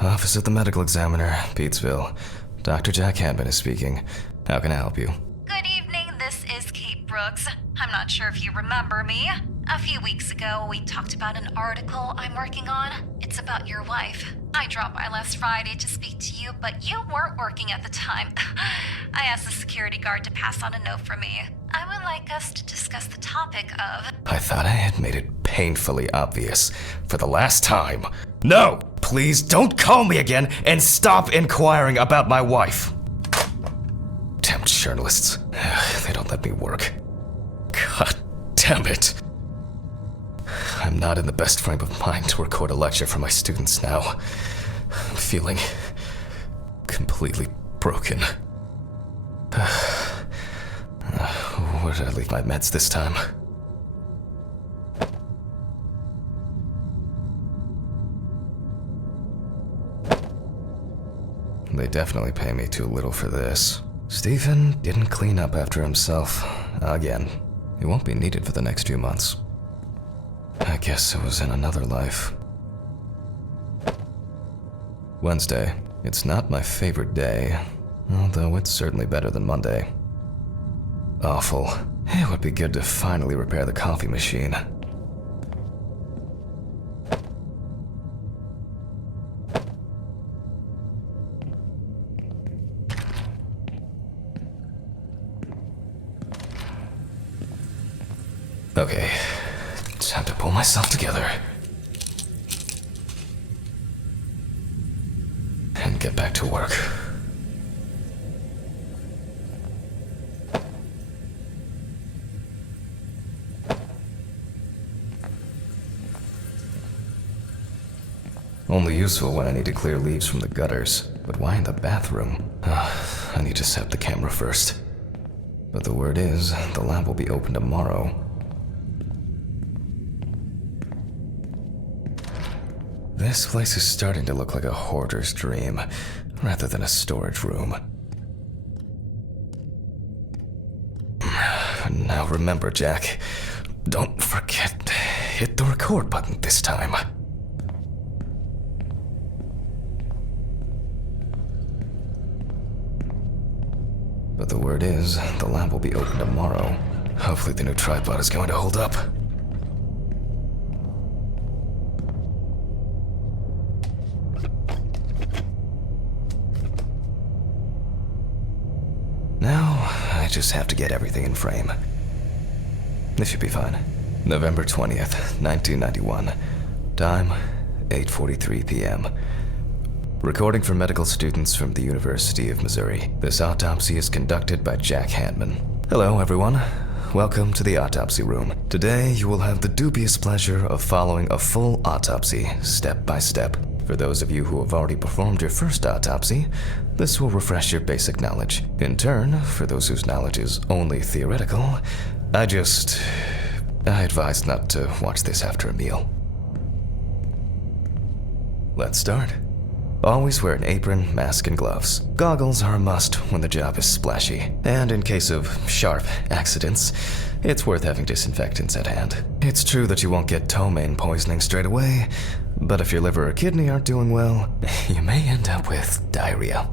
Office of the Medical Examiner, Pete'sville. Dr. Jack Hanman is speaking. How can I help you? Good evening, this is Kate Brooks. I'm not sure if you remember me. A few weeks ago, we talked about an article I'm working on. It's about your wife. I dropped by last Friday to speak to you, but you weren't working at the time. I asked the security guard to pass on a note for me. I would like us to discuss the topic of... I thought I had made it painfully obvious for the last time. No! Please don't call me again and stop inquiring about my wife. Damn journalists. They don't let me work. God damn it. I'm not in the best frame of mind to record a lecture for my students now. I'm feeling completely broken. Where did I leave my meds this time? They definitely pay me too little for this. Stephen didn't clean up after himself. Again, he won't be needed for the next few months. I guess it was in another life. Wednesday. It's not my favorite day, although it's certainly better than Monday. Awful. It would be good to finally repair the coffee machine. Okay, time to pull myself together and get back to work. Only useful when I need to clear leaves from the gutters, but why in the bathroom? I need to set the camera first. But the word is, the lab will be open tomorrow. This place is starting to look like a hoarder's dream, rather than a storage room. Now remember, Jack, don't forget to hit the record button this time. But the word is, the lab will be open tomorrow. Hopefully the new tripod is going to hold up. Now, I just have to get everything in frame. This should be fine. November 20th, 1991. Time, 8:43 p.m. Recording for medical students from the University of Missouri. This autopsy is conducted by Jack Hanman. Hello, everyone. Welcome to the autopsy room. Today, you will have the dubious pleasure of following a full autopsy, step by step. For those of you who have already performed your first autopsy, this will refresh your basic knowledge. In turn, for those whose knowledge is only theoretical, I advise not to watch this after a meal. Let's start. Always wear an apron, mask, and gloves. Goggles are a must when the job is splashy. And in case of sharp accidents, it's worth having disinfectants at hand. It's true that you won't get ptomaine poisoning straight away, but if your liver or kidney aren't doing well, you may end up with diarrhea.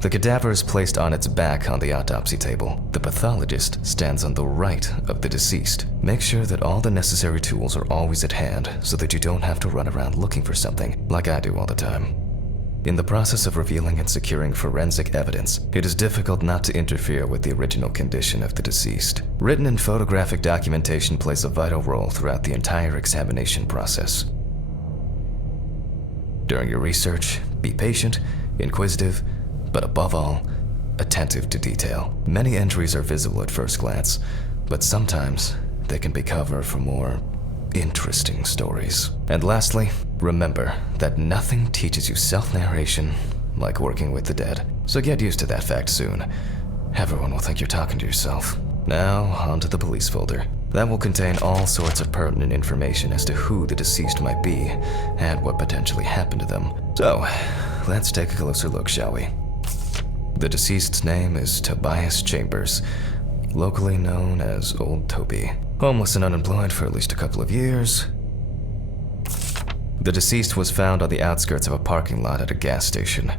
The cadaver is placed on its back on the autopsy table. The pathologist stands on the right of the deceased. Make sure that all the necessary tools are always at hand so that you don't have to run around looking for something, like I do all the time. In the process of revealing and securing forensic evidence, it is difficult not to interfere with the original condition of the deceased. Written and photographic documentation plays a vital role throughout the entire examination process. During your research, be patient, inquisitive, but above all, attentive to detail. Many entries are visible at first glance, but sometimes they can be cover for more interesting stories. And lastly, remember that nothing teaches you self-narration like working with the dead. So get used to that fact soon. Everyone will think you're talking to yourself. Now, onto the police folder. That will contain all sorts of pertinent information as to who the deceased might be and what potentially happened to them. So, let's take a closer look, shall we? The deceased's name is Tobias Chambers, locally known as Old Toby. Homeless and unemployed for at least a couple of years. The deceased was found on the outskirts of a parking lot at a gas station,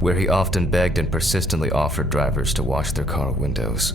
where he often begged and persistently offered drivers to wash their car windows.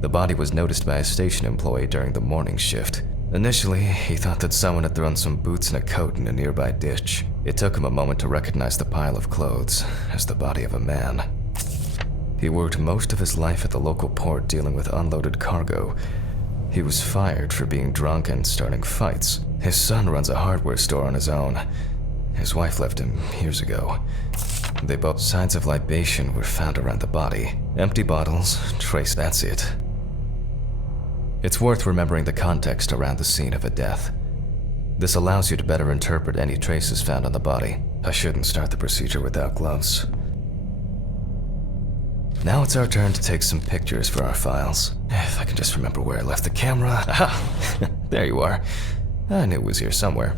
The body was noticed by a station employee during the morning shift. Initially, he thought that someone had thrown some boots and a coat in a nearby ditch. It took him a moment to recognize the pile of clothes as the body of a man. He worked most of his life at the local port dealing with unloaded cargo. He was fired for being drunk and starting fights. His son runs a hardware store on his own. His wife left him years ago. Signs of libation were found around the body. Empty bottles, trace, that's it. It's worth remembering the context around the scene of a death. This allows you to better interpret any traces found on the body. I shouldn't start the procedure without gloves. Now it's our turn to take some pictures for our files. If I can just remember where I left the camera. Aha! There you are. I knew it was here somewhere.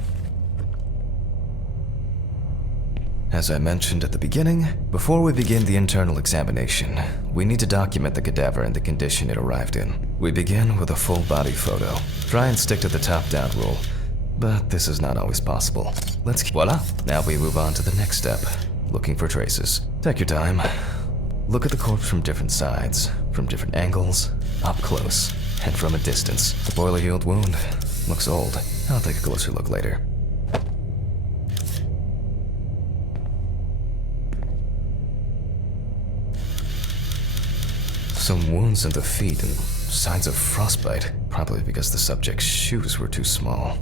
As I mentioned at the beginning, before we begin the internal examination, we need to document the cadaver and the condition it arrived in. We begin with a full body photo. Try and stick to the top-down rule, but this is not always possible. Voila! Now we move on to the next step, looking for traces. Take your time. Look at the corpse from different sides, from different angles, up close, and from a distance. The boiler-healed wound looks old. I'll take a closer look later. Some wounds in the feet and signs of frostbite, probably because the subject's shoes were too small.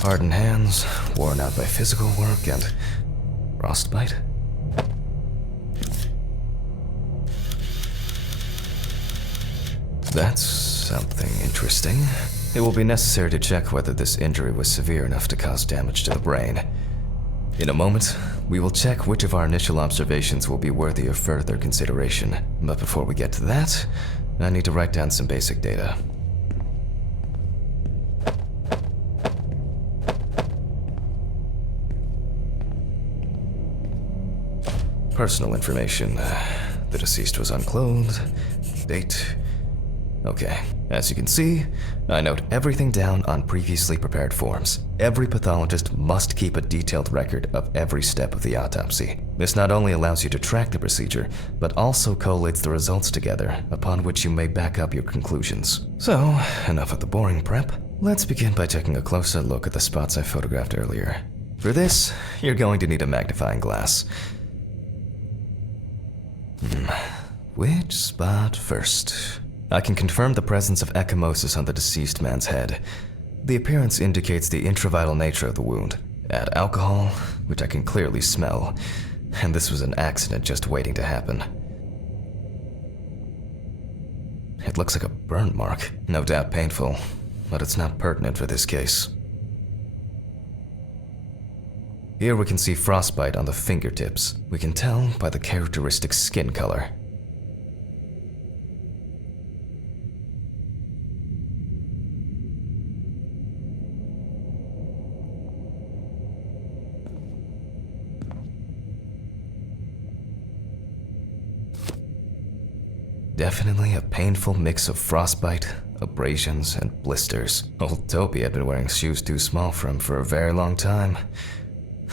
Hardened hands, worn out by physical work, and frostbite? That's something interesting. It will be necessary to check whether this injury was severe enough to cause damage to the brain. In a moment, we will check which of our initial observations will be worthy of further consideration. But before we get to that, I need to write down some basic data. Personal information. The deceased was unclothed. Date. Okay. As you can see, I note everything down on previously prepared forms. Every pathologist must keep a detailed record of every step of the autopsy. This not only allows you to track the procedure, but also collates the results together, upon which you may back up your conclusions. So, enough of the boring prep. Let's begin by taking a closer look at the spots I photographed earlier. For this, you're going to need a magnifying glass. Which spot first? I can confirm the presence of ecchymosis on the deceased man's head. The appearance indicates the intravital nature of the wound. Add alcohol, which I can clearly smell, and this was an accident just waiting to happen. It looks like a burn mark, no doubt painful, but it's not pertinent for this case. Here we can see frostbite on the fingertips. We can tell by the characteristic skin color. Definitely a painful mix of frostbite, abrasions, and blisters. Old Toby had been wearing shoes too small for him for a very long time.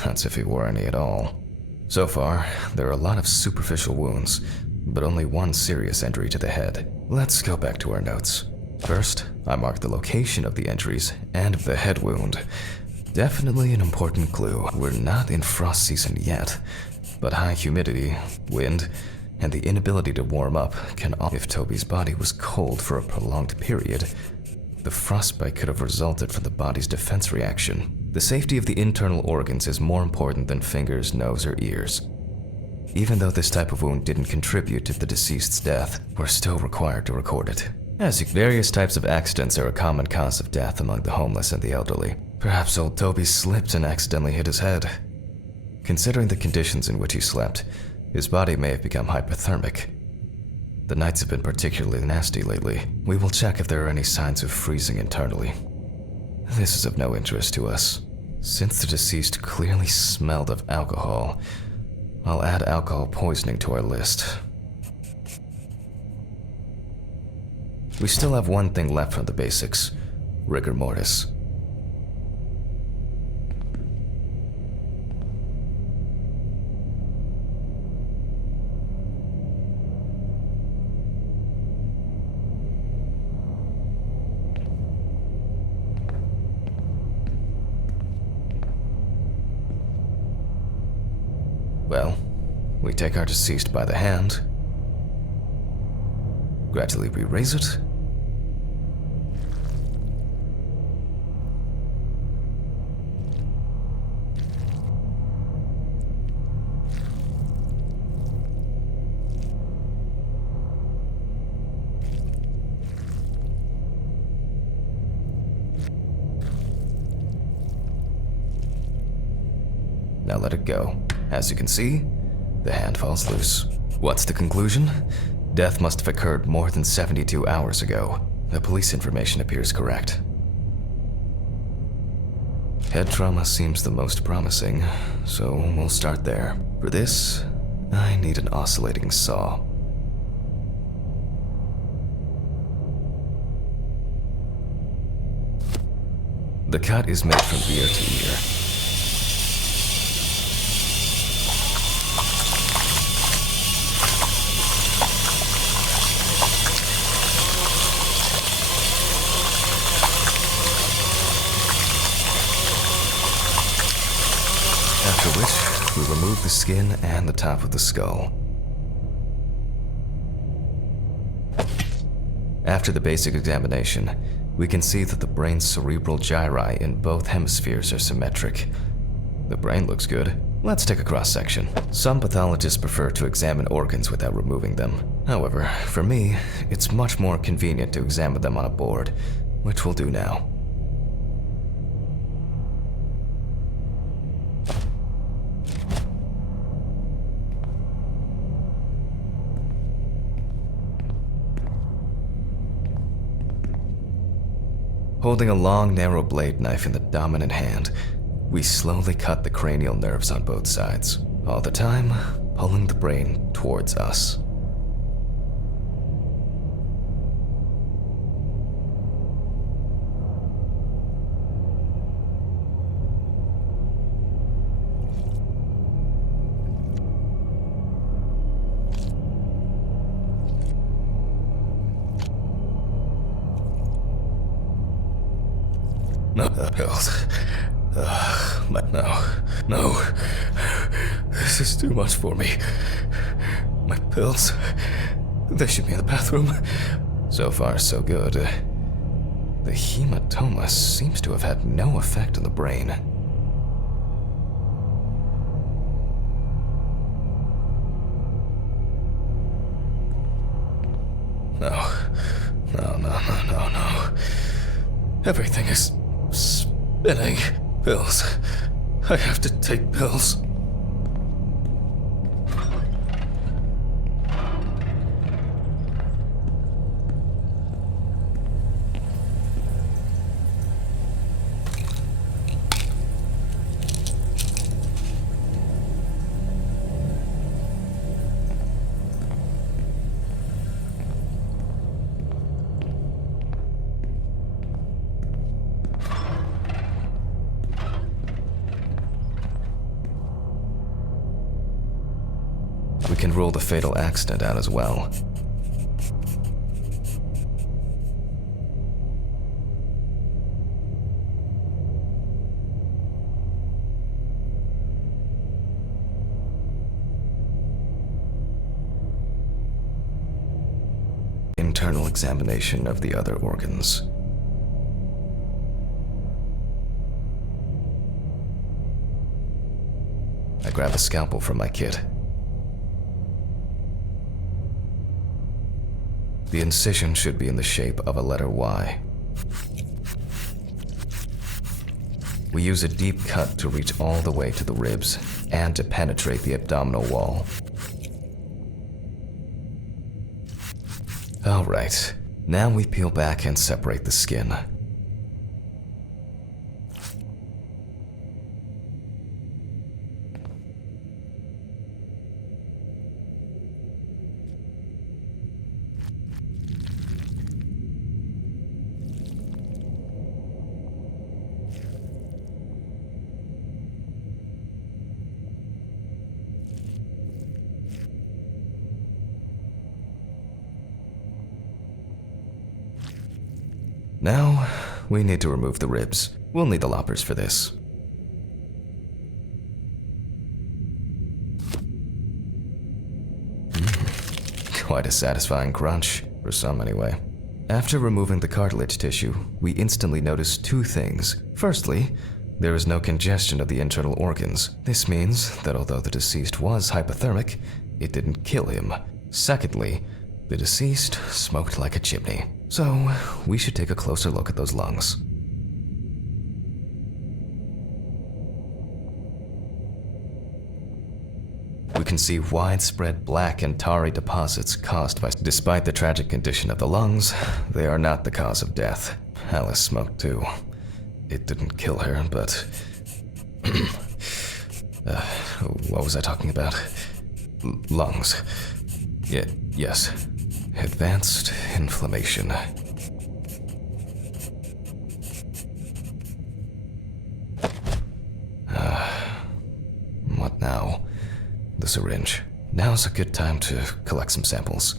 That's if he wore any at all. So far, there are a lot of superficial wounds, but only one serious injury to the head. Let's go back to our notes. First, I marked the location of the injuries and the head wound. Definitely an important clue. We're not in frost season yet, but high humidity, wind, and the inability to warm up can all. If Toby's body was cold for a prolonged period, the frostbite could have resulted from the body's defense reaction. The safety of the internal organs is more important than fingers, nose, or ears. Even though this type of wound didn't contribute to the deceased's death, we're still required to record it. Various types of accidents are a common cause of death among the homeless and the elderly. Perhaps old Toby slipped and accidentally hit his head. Considering the conditions in which he slept, his body may have become hypothermic. The nights have been particularly nasty lately. We will check if there are any signs of freezing internally. This is of no interest to us. Since the deceased clearly smelled of alcohol, I'll add alcohol poisoning to our list. We still have one thing left from the basics: rigor mortis. Well, we take our deceased by the hand, gradually re-raise it, now let it go. As you can see, the hand falls loose. What's the conclusion? Death must have occurred more than 72 hours ago. The police information appears correct. Head trauma seems the most promising, so we'll start there. For this, I need an oscillating saw. The cut is made from ear to ear. After which, we remove the skin and the top of the skull. After the basic examination, we can see that the brain's cerebral gyri in both hemispheres are symmetric. The brain looks good. Let's take a cross-section. Some pathologists prefer to examine organs without removing them. However, for me, it's much more convenient to examine them on a board, which we'll do now. Holding a long, narrow blade knife in the dominant hand, we slowly cut the cranial nerves on both sides, all the time pulling the brain towards us. No, pills. No. This is too much for me. My pills. They should be in the bathroom. So far, so good. The hematoma seems to have had no effect on the brain. No. Everything is spinning. Pills. I have to take pills. We can rule the fatal accident out as well. Internal examination of the other organs. I grab a scalpel from my kit. The incision should be in the shape of a letter Y. We use a deep cut to reach all the way to the ribs and to penetrate the abdominal wall. All right, now we peel back and separate the skin. Now, we need to remove the ribs. We'll need the loppers for this. Quite a satisfying crunch, for some anyway. After removing the cartilage tissue, we instantly notice two things. Firstly, there is no congestion of the internal organs. This means that although the deceased was hypothermic, it didn't kill him. Secondly, the deceased smoked like a chimney. So, we should take a closer look at those lungs. We can see widespread black and tarry deposits caused by... Despite the tragic condition of the lungs, they are not the cause of death. Alice smoked too. It didn't kill her, but... what was I talking about? Lungs. Yes. Advanced inflammation. What now? The syringe. Now's a good time to collect some samples.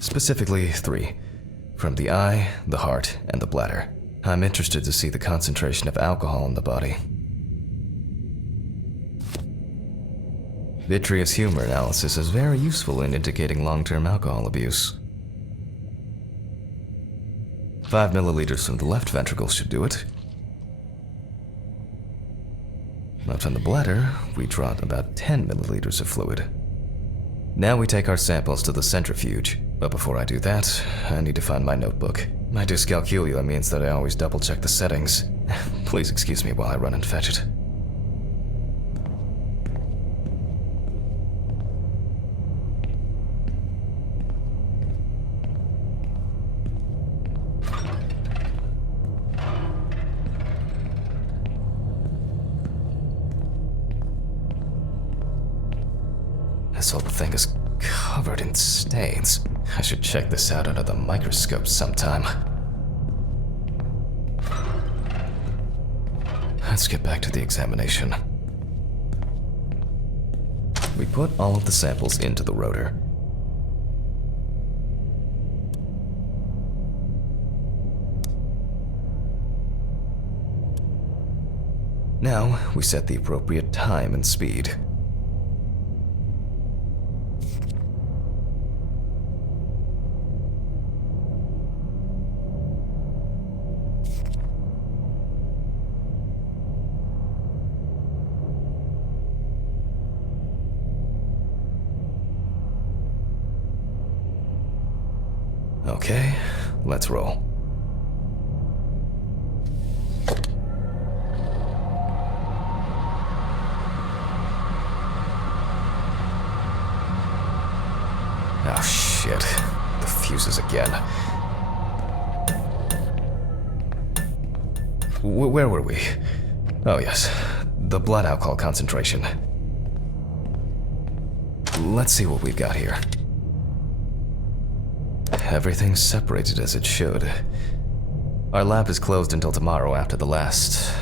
Specifically 3. From the eye, the heart, and the bladder. I'm interested to see the concentration of alcohol in the body. Vitreous humor analysis is very useful in indicating long-term alcohol abuse. 5 milliliters from the left ventricle should do it. Now from the bladder, we draw about 10 milliliters of fluid. Now we take our samples to the centrifuge, but before I do that, I need to find my notebook. My dyscalculia means that I always double-check the settings. Please excuse me while I run and fetch it. This whole thing is covered in stains. I should check this out under the microscope sometime. Let's get back to the examination. We put all of the samples into the rotor. Now, we set the appropriate time and speed. Okay, let's roll. Oh shit, the fuses again. Where were we? Oh yes, the blood alcohol concentration. Let's see what we've got here. Everything's separated as it should. Our lab is closed until tomorrow after the last,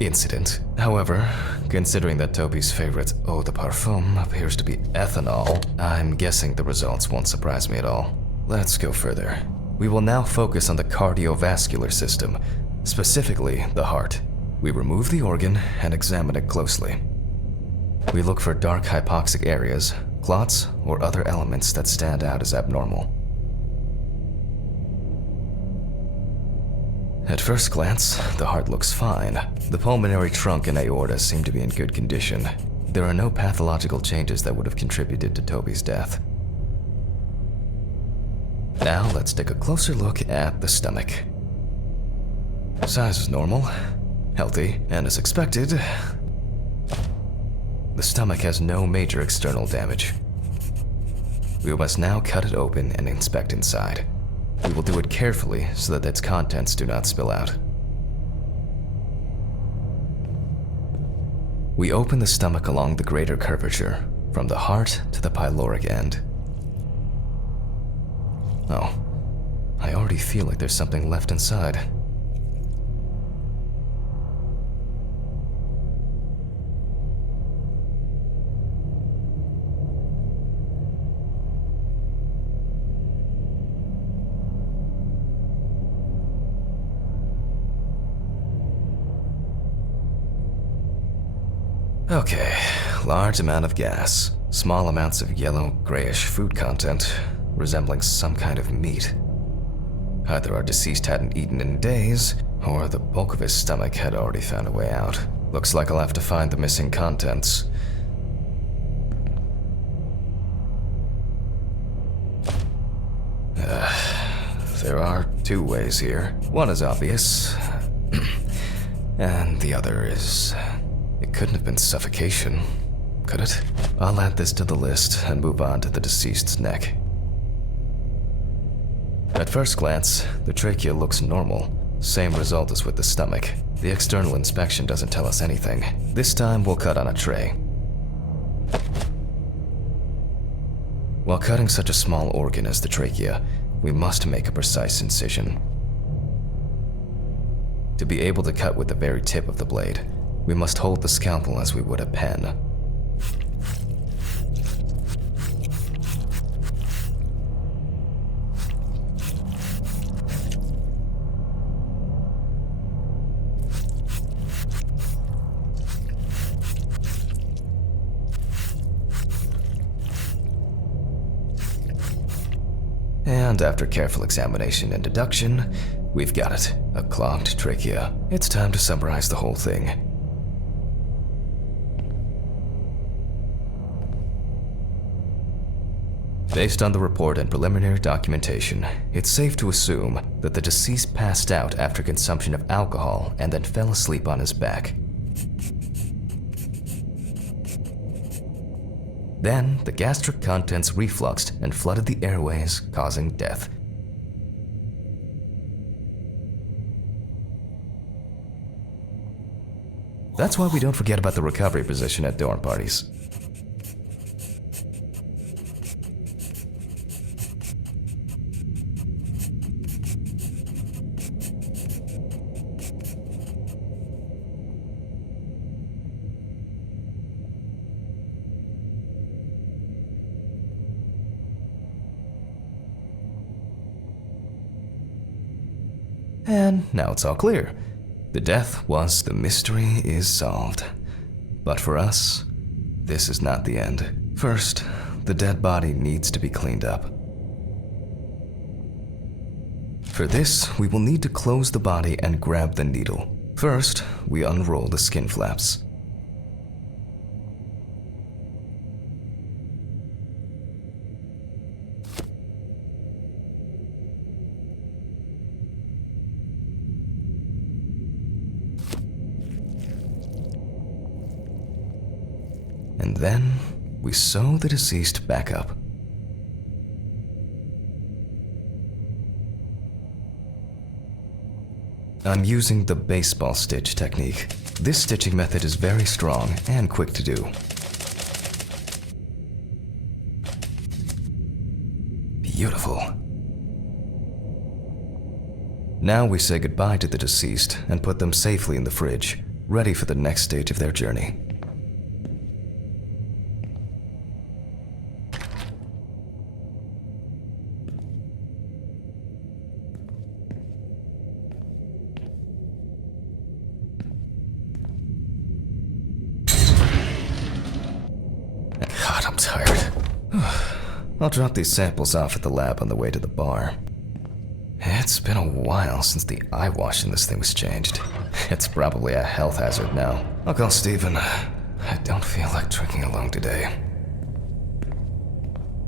incident. However, considering that Toby's favorite eau de parfum appears to be ethanol, I'm guessing the results won't surprise me at all. Let's go further. We will now focus on the cardiovascular system, specifically the heart. We remove the organ and examine it closely. We look for dark hypoxic areas, clots, or other elements that stand out as abnormal. At first glance, the heart looks fine. The pulmonary trunk and aorta seem to be in good condition. There are no pathological changes that would have contributed to Toby's death. Now let's take a closer look at the stomach. Size is normal, healthy, and as expected, the stomach has no major external damage. We must now cut it open and inspect inside. We will do it carefully so that its contents do not spill out. We open the stomach along the greater curvature, from the heart to the pyloric end. Oh, I already feel like there's something left inside. Okay, large amount of gas, small amounts of yellow, grayish food content, resembling some kind of meat. Either our deceased hadn't eaten in days, or the bulk of his stomach had already found a way out. Looks like I'll have to find the missing contents. There are two ways here. One is obvious, and the other is... It couldn't have been suffocation, could it? I'll add this to the list and move on to the deceased's neck. At first glance, the trachea looks normal. Same result as with the stomach. The external inspection doesn't tell us anything. This time we'll cut on a tray. While cutting such a small organ as the trachea, we must make a precise incision. To be able to cut with the very tip of the blade, we must hold the scalpel as we would a pen. And after careful examination and deduction, we've got it, a clogged trachea. It's time to summarize the whole thing. Based on the report and preliminary documentation, it's safe to assume that the deceased passed out after consumption of alcohol and then fell asleep on his back. Then, the gastric contents refluxed and flooded the airways, causing death. That's why we don't forget about the recovery position at dorm parties. And now it's all clear. The death was the mystery is solved. But for us, this is not the end. First, the dead body needs to be cleaned up. For this, we will need to close the body and grab the needle. First, we unroll the skin flaps. And then, we sew the deceased back up. I'm using the baseball stitch technique. This stitching method is very strong and quick to do. Beautiful. Now we say goodbye to the deceased and put them safely in the fridge, ready for the next stage of their journey. God, I'm tired. I'll drop these samples off at the lab on the way to the bar. It's been a while since the eye wash in this thing was changed. It's probably a health hazard now. I'll call Steven. I don't feel like drinking alone today.